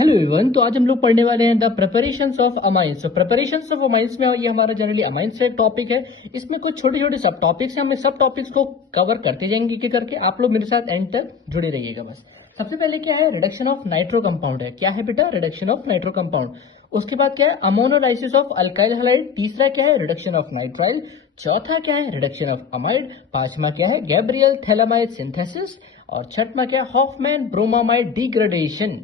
Hello everyone. तो आज हम लोग पढ़ने वाले हैं द प्रिपरेशंस ऑफ अमाइंस। तो प्रिपरेशंस ऑफ अमाइंस में ये हमारा जनरली अमाइंस का एक टॉपिक है। इसमें कुछ छोटे छोटे सब टॉपिक्स हैं, हम सब टॉपिक्स को कवर करते जाएंगे एक करके। आप लोग मेरे साथ एंड तक जुड़े रहिएगा। बस सबसे पहले क्या है, रिडक्शन ऑफ नाइट्रो कंपाउंड है। क्या है बेटा? Reduction of nitro compound. उसके बाद क्या है, अमोनोलाइसिस ऑफ अल्काइल हैलाइड। तीसरा क्या है, रिडक्शन ऑफ नाइट्राइल। चौथा क्या है, रिडक्शन ऑफ अमाइड। पांचवा क्या है, गैब्रियल थैलामाइड सिंथेसिस। और छठवां क्या है, हॉफमैन ब्रोमामाइड डिग्रेडेशन।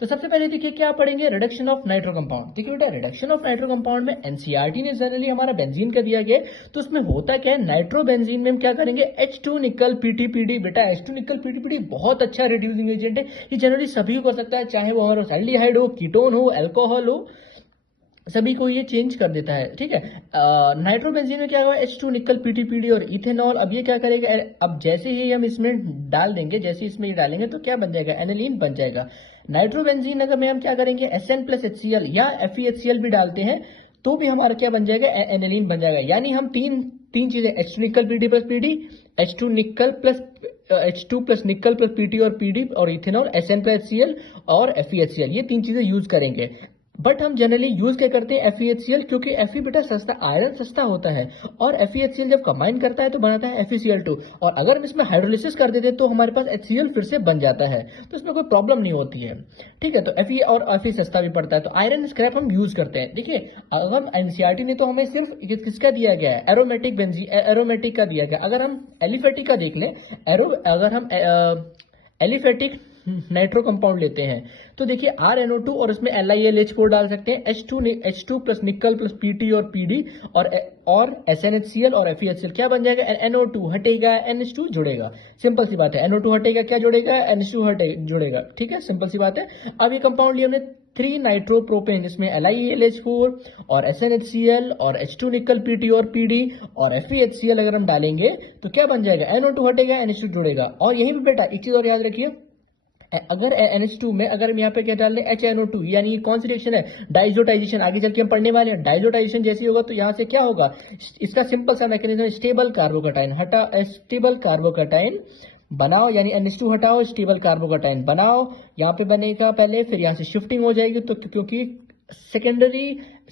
तो सबसे पहले देखिए क्या पढ़ेंगे, रिडक्शन ऑफ नाइट्रो कंपाउंड। देखिए बेटा, रिडक्शन ऑफ नाइट्रो कंपाउंड में एनसीईआरटी ने जनरली हमारा बेंजीन का दिया गया है। तो उसमें होता क्या है, नाइट्रो बेंजीन में हम क्या करेंगे, H2 निकल पीटीपीडी। बेटा H2 निकल पीटीपीडी बहुत अच्छा रिड्यूसिंग एजेंट है। ये जनरली सभी को कर सकता है, चाहे वो हमारा एल्डिहाइड हो, कीटोन हो, अल्कोहल हो, सभी को ये चेंज कर देता है। ठीक है। नाइट्रोबेंजीन में क्या होगा, H2 निकल पीटीपीडी और इथेनॉल। अब ये क्या करेगा, अब जैसे ही हम इसमें डाल देंगे, जैसे इसमें ये डालेंगे तो क्या बन जाएगा, एनिलीन बन जाएगा। नाइट्रोबेंजीन अगर में हम क्या करेंगे, Sn प्लस HCl या FeHCl भी डालते हैं तो भी हमारा क्या बन जाएगा, एनिलीन बन जाएगा। यानी हम तीन तीन चीजें, H2 निकल PD plus PD, H2 nickel plus H2 plus nickel plus PT और पीडी और इथेनॉल, Sn प्लस HCl और FeHCl, ये तीन चीजें यूज करेंगे। बट हम जनरली यूज क्या करते हैं, FeHCl, क्योंकि Fe बेटा सस्ता, आयरन सस्ता होता है। और FeHCl जब कंबाइन करता है तो बनाता है FeCl2। और अगर हम इसमें हाइड्रोलिसिस कर देते तो हमारे पास HCl फिर से बन जाता है, तो इसमें कोई प्रॉब्लम नहीं होती है। ठीक है। तो Fe और Fe सस्ता भी पड़ता है, तो आयरन स्क्रैप हम यूज करते हैं। देखिए अगर हम एनसीईआरटी ने तो हमें सिर्फ किसका दिया गया है, एरोमेटिक एरोमेटिक का दिया गया। अगर हम एलिफेटिक का देख लें, अगर हम एलिफेटिक नाइट्रो कंपाउंड लेते हैं तो देखिए RnO2 और उसमें LiLH4 डाल सकते हैं, H2 plus nickel plus Pt और Pd और SnHCl और FeHCl। क्या बन जाएगा, NO2 हटेगा, NH2 जुड़ेगा। सिंपल सी बात है, NO2 हटेगा, क्या जुड़ेगा, NH2 जुड़ेगा। ठीक है, सिंपल सी बात है। अब ये कंपाउंड लिया हमने 3 नाइट्रोप्रोपेन, जिसमें LiLH4 और SnHCl और H2 निकल Pt और Pd और FeHCl अगर हम डालेंगे तो क्या बन जाएगा, NO2 हटेगा, NH2 जुड़ेगा। और यही पे बेटा एक चीज और याद रखिए, अगर NH2 में अगर हम यहाँ पे क्या डाल रहे हैं, HNO2, यानी कौन सी रिएक्शन है, डाइजोटाइजेशन। आगे चल के हम पढ़ने वाले हैं, डाइजोटाइजेशन जैसे होगा तो यहाँ से क्या होगा, इसका सिंपल सा मैकेनिज्म, स्टेबल कार्बोकटाइन स्टेबल कार्बोकटाइन बनाओ, यानी NH2 हटाओ, स्टेबल कार्बोकटाइन बनाओ। यहाँ पे बनेगा पहले, फिर यहाँ से शिफ्टिंग हो जाएगी, तो क्योंकि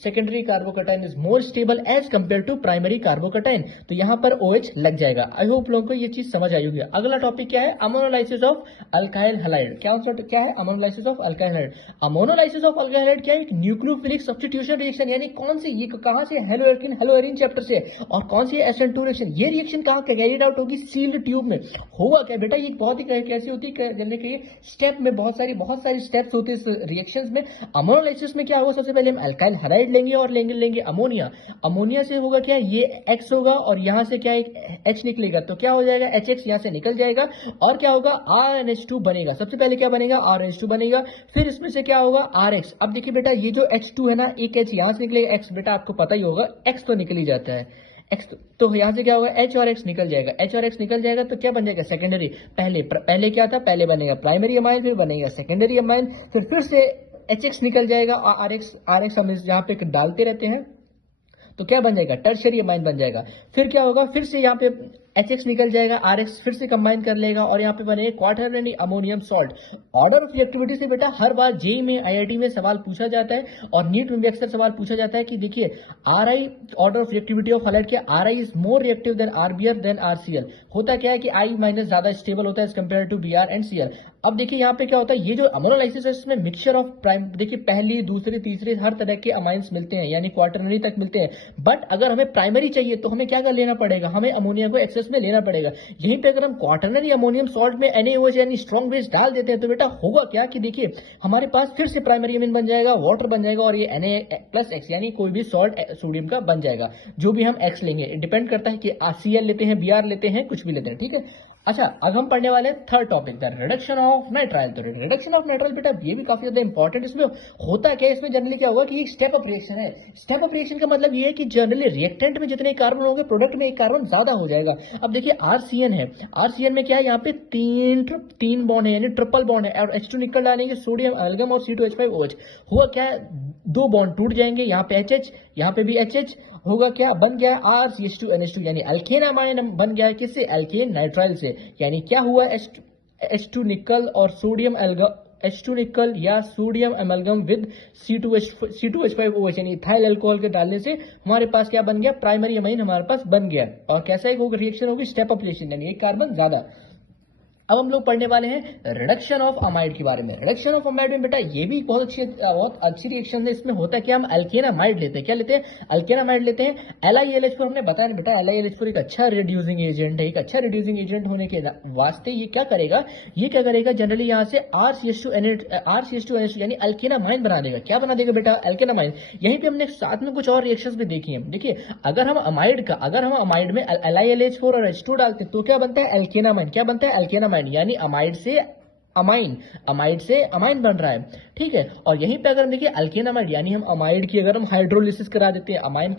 secondary carbocation is more stable as compare to primary carbocation, तो यहाँ पर OH लग जाएगा। आई होप लोगों को ये चीज समझ आई होगी। अगला टॉपिक क्या है, अमोनोलाइसिस ऑफ अल्काइल हैलाइड। क्या है ammonolysis of alkyl halide? Ammonolysis of alkyl halide क्या है, एक न्यूक्लियोफिलिक सब्स्टिट्यूशन रिएक्शन। यानी कौन से, ये कहां से, हेलोएरिन चैप्टर से, और कौन सी SN2 रिएक्शन। ये रिएक्शन कहां कैरिड आउट होगी, सील्ड ट्यूब में। होगा क्या बेटा, ये बहुत ही कैसी होती है, जानने के लिए स्टेप में बहुत सारी स्टेप्स होती है इस रिएक्शंस में। अमोनोलाइसिस में क्या होगा, सबसे पहले हम अल्काइल हैलाइड लेंगे और लेंगे अमोनिया से होगा क्या, ये X होगा और यहां से क्या एक H निकलेगा, तो क्या हो जाएगा, HX यहां से निकल जाएगा और क्या होगा, RNH2 बनेगा। सबसे पहले क्या बनेगा, RNH2 बनेगा, फिर इसमें से क्या होगा, RX। अब देखिए बेटा, ये जो H2 है ना, एक H यहां से निकलेगा, X बेटा आपको पता ही होगा, X तो निकल ही जाता है, X तो यहाँ से क्या होगा, H और X निकल जाएगा, H और X निकल जाएगा तो क्या बन जाएगा, सेकेंडरी। पहले क्या था, पहले बनेगा प्राइमरी अमाइन, फिर बनेगा सेकेंडरी अमाइन, फिर से HX निकल जाएगा और RX हम यहाँ पे डालते रहते हैं तो क्या बन जाएगा, टर्शियरी अमाइन बन जाएगा। फिर क्या होगा, फिर से यहाँ पे HX निकल जाएगा, RX फिर से कंबाइन कर लेगा और यहाँ पे बनेगा quaternary ammonium salt. Order of reactivity से बेटा हर बार जेई में, IIT में सवाल पूछा जाता है और नीट में भी अक्सर सवाल पूछा जाता है कि देखिए RI, order of reactivity of halide, क्या RI is more reactive than RBr than RCl। होता क्या है कि I माइनस ज्यादा स्टेबल होता है as compare to Br and Cl। अब देखिए यहाँ पे क्या होता है, ये जो अमोनोलाइसिस है इसमें मिक्सचर ऑफ प्राइम, देखिए पहली दूसरी तीसरी हर तरह के अमाइंस मिलते हैं, यानी क्वार्टरनरी तक मिलते हैं। बट अगर हमें प्राइमरी चाहिए तो हमें क्या कर लेना पड़ेगा, हमें अमोनिया को एक्सेस में लेना पड़ेगा। यहीं पे अगर हम क्वार्टरनरी अमोनियम सॉल्ट में NaOH यानी स्ट्रॉन्ग बेस डाल देते हैं तो बेटा होगा क्या कि देखिए हमारे पास फिर से प्राइमरी अमीन बन जाएगा, वाटर बन जाएगा और ये Na+X यानी कोई भी सॉल्ट सोडियम का बन जाएगा। जो भी हम X लेंगे, डिपेंड करता है कि Cl लेते हैं, Br लेते हैं, कुछ भी लेते हैं। ठीक है। अच्छा, अब हम पढ़ने वाले हैं third topic, the reduction of nitrile. तो रिडक्शन ऑफ नाइट्राइल बेटा ये भी काफी ज्यादा इंपॉर्टेंट। इसमें होता क्या है, इसमें जनरली क्या होगा कि एक स्टेप ऑफ रिएक्शन है। स्टेप ऑफ रिएक्शन का मतलब ये है कि जनरली रिएक्टेंट में जितने कार्बन होंगे, प्रोडक्ट में एक कार्बन ज्यादा हो जाएगा। अब देखिए RCN है, RCN में क्या है, यहाँ पे तीन बॉन्ड है, यानी ट्रिपल बॉन्ड है और H2 निकल डालेंगे, सोडियम एल्गम और C2H5OH। हुआ क्या है, दो बॉन्ड टूट जाएंगे, यहाँ पे HH, यहाँ पे भी HH, होगा क्या, बन गया RCH2NH2 यानी अल्केन अमाइन बन गया किससे, अल्केन नाइट्राइल से। यानी क्या हुआ, H2 निकल और सोडियम H2 निकल या सोडियम एमलगम विद C2H5OH यानी इथाइल अल्कोहल के डालने से हमारे पास क्या बन गया, प्राइमरी अमाइन हमारे पास बन गया। और कैसा एक रिएक्शन होगी, स्टेप अप रिएक्शन, यानी एक कार्बन ज्यादा। अब हम लोग पढ़ने वाले हैं रिडक्शन ऑफ अमाइड के बारे में। रिडक्शन ऑफ अमाइड में बेटा ये भी बहुत अच्छी रिएक्शन है। इसमें होता है कि हम अल्केनामाइड लेते हैं, क्या लेते हैं, अल्केनामाइड लेते हैं। LiLH4 हमने बताया बेटा, LiLH4 एक अच्छा रिड्यूसिंग एजेंट है। एक अच्छा रिड्यूसिंग एजेंट होने के वास्ते ये क्या करेगा, जनरली यहाँ से RCH2NH यानी अल्केनामाइन बना देगा। क्या बना देगा बेटा, अल्केनामाइन। यहीं पे हमने साथ में कुछ और रिएक्शंस भी देखी हैं। देखिए अगर हम अमाइड में LiLH4 और H2 डालते हैं तो क्या बनता है, अल्केनामाइन। क्या बनता है, अल्केनामाइन, यानी अमाइड से अमाइन बन रहा है, ठीक है। और यहीं पे अगर हम देखिए अल्केनामाइड यानी हम अमाइड की अगर हम हाइड्रोलिसिस करा देते हैं, अमाइड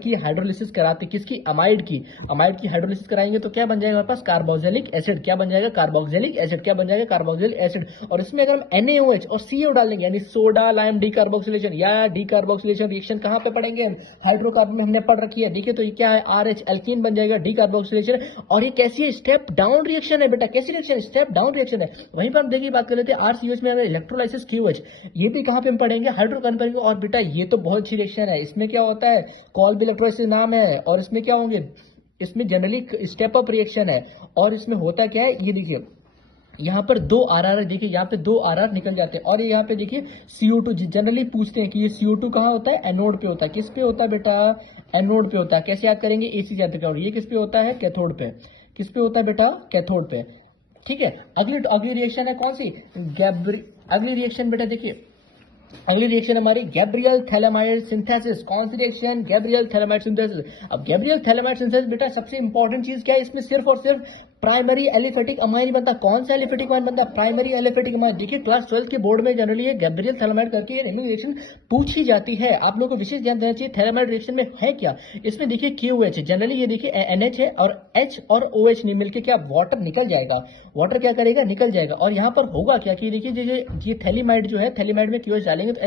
की हाइड्रोलिसिस कराते, किसकी, अमाइड की हाइड्रोलिसिस कराएंगे तो क्या बन जाएगा हमारे पास, कार्बोक्सिलिक एसिड। क्या बन जाएगा, कार्बोक्सिलिक एसिड। क्या बन जाएगा, कार्बोक्सिलिक एसिड। और इसमें अगर हम NaOH और CO डालेंगे यानी सोडा लाइम डीकार्बोक्सिलेशन या डीकार्बोक्सिलेशन रिएक्शन कहां पे पढ़ेंगे, हाइड्रोकार्बन में हमने पढ़ रखी है। देखिए तो ये क्या है, RH एल्कीन बन जाएगा, डीकार्बोक्सिलेशन। और ये कैसी है, स्टेप डाउन रिएक्शन है बेटा। कैसी रिएक्शन है, स्टेप डाउन रिएक्शन है। वहीं पर हम देखिए बात कर लेते हैं RCOH में अगर इलेक्ट्रोलाइसिस QH, ये भी कहां पे हम पढ़ेंगे, हाइड्रोकार्बन पर। और बेटा ये तो बहुत अच्छी रिएक्शन है। इसमें क्या होता है, कॉल्ब इलेक्ट्रोलाइसिस नाम है। और इसमें क्या होंगे, इसमें जनरली स्टेप अप रिएक्शन है। और इसमें होता क्या है, ये देखिए यहाँ पर 2 RR, देखिए यहाँ पे 2 RR निकल जाते हैं। और ये यहाँ पे देखिए CO2, जनरली पूछते हैं कि ये CO2 कहाँ होता है, एनोड पे होता है। किस पे होता है बेटा, एनोड पे होता है। कैसे याद करेंगे, AC याद करेंगे। ये किस पे होता है, कैथोड पे। किस पे होता है बेटा, कैथोड पे, ठीक है। अगली रिएक्शन है कौन सी, अगली रिएक्शन बेटा देखिए, अगली रिएक्शन हमारी गैब्रियल थैलेमाइड सिंथेसिस। कौन सी रिएक्शन, गैब्रियल थैलेमाइड सिंथेसिस। अब गैब्रियल थैलेमाइड सिंथेसिस बेटा सबसे इंपॉर्टेंट चीज क्या है, इसमें सिर्फ और सिर्फ प्राइमरी एलिफेटिक अमाइन बनता। कौन सा एलिफेटिक अमाइन बनता, प्राइमरी एलिफेटिक अमाइन। देखिए क्लास 12 के बोर्ड में जनरली ये गैब्रियल थैलेमाइड करके ये रिएक्शन पूछी जाती है। आप लोगों को विशेष ध्यान देना चाहिए थैलेमाइड रिएक्शन में है क्या। इसमें देखिए KOH है, जनरली ये देखिए NH है और H और OH नहीं मिलकर क्या, वाटर निकल जाएगा। वाटर क्या करेगा, निकल जाएगा। और यहाँ पर होगा क्या कि देखिए ये थैलीमाइड जो है, थैलीमाइड में QH डालेंगे तो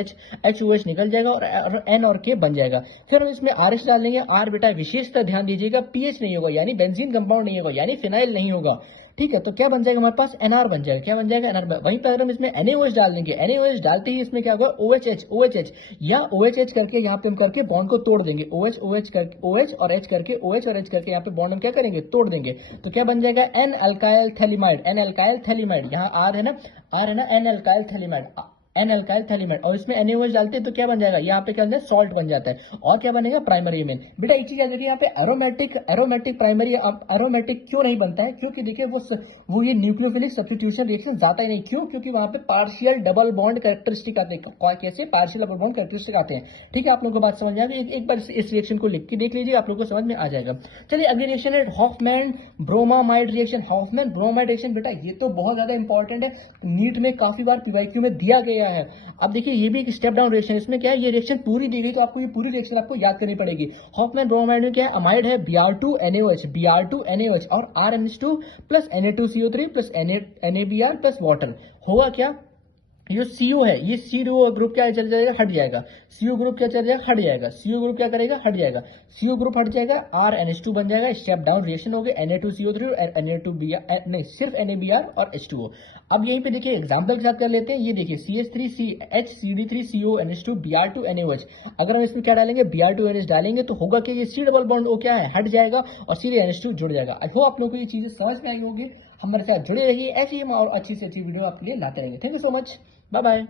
HOH निकल जाएगा और N और K बन जाएगा। फिर हम इसमें RH डालेंगे। R बेटा विशेषता ध्यान दीजिएगा, pH नहीं होगा, यानी बेंजीन कंपाउंड नहीं होगा, यानी फिनाइल नहीं होगा, ठीक है। तो क्या बन जाएगा हमारे पास, NR बन जाएगा। क्या बन जाएगा, NR। वहीं पर अगर हम इसमें NaOH डाल देंगे, NaOH डालते ही इसमें क्या होगा, OH या OH करके यहाँ पे हम करके बॉन्ड को तोड़ देंगे। OH करके OH और H करके OH और H करके यहाँ पे बॉन्ड हम क्या करेंगे, तोड़ देंगे। तो क्या बन जाएगा, N अल्काइल थैलीमाइड। यहाँ R है ना, N अल्काइल थैलीमाइड। और इसमें NaOH डालते हैं तो क्या बन जाएगा, यहाँ पे क्या बन जाएगा, सॉल्ट बन जाता है। और क्या बनेगा, प्राइमरी अमीन। बेटा एक चीज याद रखिए, यहाँ पे एरोमेटिक प्राइमरी एरोमेटिक क्यों नहीं बनता है, क्योंकि देखिए वो ये न्यूक्लियोफिलिक सब्स्टिट्यूशन रिएक्शन जाता ही नहीं। क्यों, क्योंकि वहां पे पार्शियल डबल बॉन्ड कैरेक्टरिस्टिक आते हैं। कैसे, पार्शियल डबल बॉन्ड कैरेक्टरिस्टिक आते हैं, ठीक है। आप लोगों को बात समझ में आ गई, एक बार इस रिएक्शन को लिख के देख लीजिए, आप लोगों को समझ में आ जाएगा। चलिए अगली रिएक्शन है Hofmann bromamide reaction. Hofmann bromamide reaction बेटा ये तो बहुत ज्यादा इंपॉर्टेंट है, नीट में काफी बार PYQ में दिया गया है। अब देखिए ये भी एक स्टेप डाउन रिएक्शन। इसमें क्या है, ये रिएक्शन पूरी दी गई तो आपको ये पूरी रिएक्शन आपको याद करनी पड़ेगी। हॉफमैन ब्रोमाइड में क्या है, अमाइड है Br2NaOH और RNH2 plus Na2CO3 plus NaBr plus water. होगा क्या, ये CO है, ये CO ग्रुप क्या चल जाएगा, हट जाएगा। CO ग्रुप क्या चल जाएगा, हट जाएगा। CO ग्रुप क्या करेगा, हट जाएगा। CO ग्रुप हट जाएगा, RNH2 बन जाएगा। स्टेप डाउन रिएक्शन हो गया, Na2CO3 और Na2Br, नहीं सिर्फ NaBr और H2O। अब यहीं पे देखिए एग्जांपल के साथ कर लेते हैं। ये देखिए CH3CHCD3CO NH2 Br2NaOH। अगर हम इसमें क्या डालेंगे, Br2NH डालेंगे तो होगा कि ये C डबल बॉन्ड O क्या है, हट जाएगा और सीधे NH2 जुड़ जाएगा। आई होप आप लोगों को ये चीजें समझ में आई होगी। हमारे साथ जुड़े रहिए, ऐसी हम और अच्छी से अच्छी वीडियो आपके लिए लाते रहेंगे। Thank you so much, bye bye.